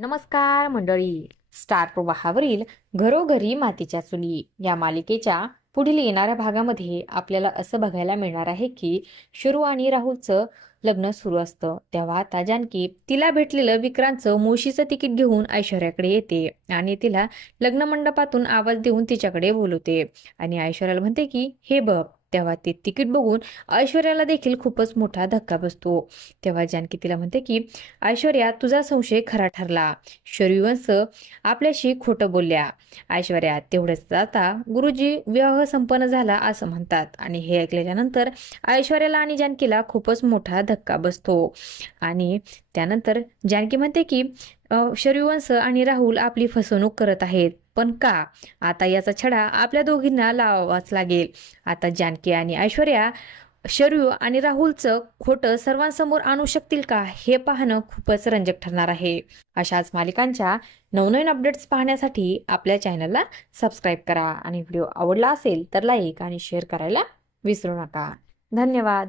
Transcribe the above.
नमस्कार मंडळी. स्टार प्रवाहावरील घरोघरी मातीच्या चुली या मालिकेच्या पुढील येणाऱ्या भागामध्ये आपल्याला असं बघायला मिळणार आहे की शुरू आणि राहुलचं लग्न सुरू असतं तेव्हा आता जानकी तिला भेटलेलं विक्रांतचं मुळशीचं तिकीट घेऊन ऐश्वर्याकडे येते आणि तिला लग्न मंडपातून आवाज देऊन तिच्याकडे बोलवते आणि ऐश्वर्याला म्हणते की हे बघ. तेव्हा ते तिकीट बघून ऐश्वर्याला देखील खूपच मोठा धक्का बसतो. तेव्हा जानकी तिला म्हणते की ऐश्वर्या, तुझा संशय खरा ठरला. सूर्यवंश आपल्याशी खोटं बोलल्या. ऐश्वर्या, तेवढंच आता गुरुजी विवाह संपन्न झाला असं म्हणतात आणि हे ऐकल्याच्या नंतर ऐश्वर्याला आणि जानकीला खूपच मोठा धक्का बसतो. आणि त्यानंतर जानकी म्हणते की सूर्यवंश आणि राहुल आपली फसवणूक करत आहेत. पण का? आता याचा छडा आपल्या दोघींना लावावाच लागेल. आता जानकी आणि ऐश्वर्या शरयू आणि राहुलचं खोटं सर्वांसमोर आणू शकतील का, हे पाहणं खूपच रंजक ठरणार आहे. अशाच मालिकांच्या नवनवीन अपडेट्स पाहण्यासाठी आपल्या चॅनलला सबस्क्राईब करा आणि व्हिडिओ आवडला असेल तर लाईक आणि शेअर करायला विसरू नका. धन्यवाद.